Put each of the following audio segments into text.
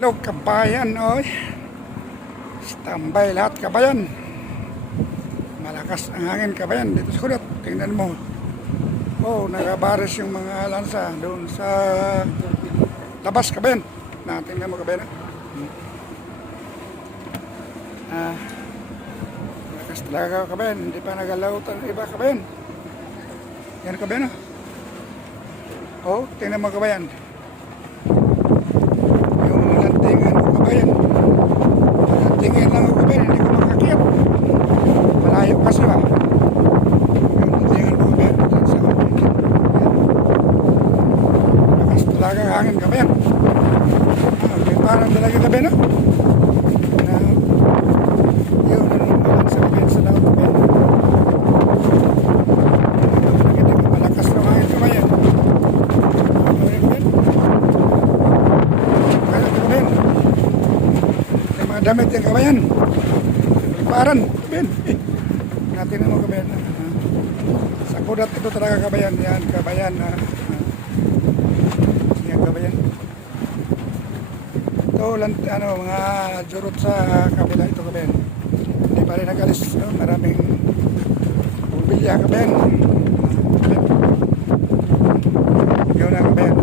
Hello kabayan, oy. Standby lahat kabayan. Malakas ang hangin kabayan dito sa kudat. Tingnan mo. Oh, nagabaris yung mga lansa doon sa labas kabayan. Tingnan mo kabayan. Malakas talaga kabayan. Hindi pa nagalautan ang iba kabayan. Yan kabayan. Oh, tingnan mo kabayan. Tingin lang ako ba, hindi ko makakit. Malayo kasi ba. Yung tingin ko ba, sa lakas talaga hangin ka ba yan. Parang talaga ka ba, no? Yun, ano sa kabayan sa laot ka ba yan. Malakas na hangin ka ba yan. Damit yung kabayan. Liparan. Kabayan. Natin na mo kabayan. Sa kudat ito talaga kabayan. Yan kabayan. Yan kabayan. Ito mga jurot sa kabila ito kabayan. Hindi pa rin nag-alis. Maraming bubilya kabayan. Yun na kabayan.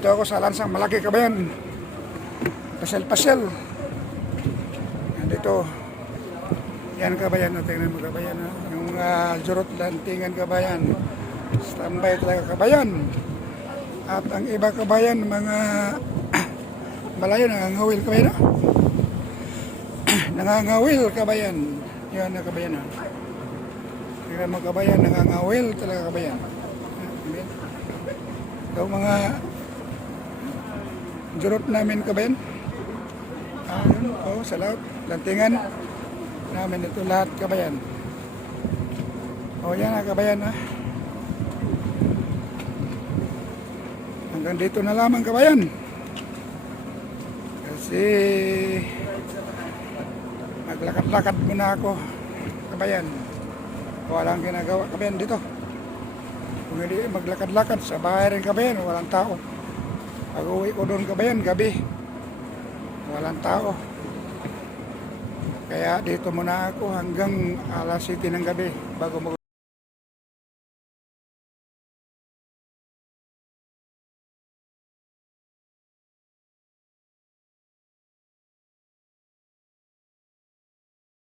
Dito ako sa lansang malaki kabayan. Pasyal-pasyal. Dito. Yan kabayan. Tingnan mo kabayan. Yung jurot lantingan kabayan. Standby talaga kabayan. At ang iba kabayan, mga malayo nangangawil kabayan. Nangangawil kabayan. Yan na kabayan. Tingnan mo kabayan. Nangangawil talaga kabayan. Ito mga jurot namin kabayan. Yun, sa lahat. Lantingan namin ito lahat kabayan. Yan na kabayan. Hanggang dito na lamang kabayan. Kasi maglakad-lakad muna ako kabayan. Walang ginagawa kabayan dito. Kung hindi maglakad-lakad sa bahay rin kabayan, walang tao. Pag-uwi ko doon kabayan, gabi. Walang tao. Kaya dito muna ako hanggang alas 7 ng gabi bago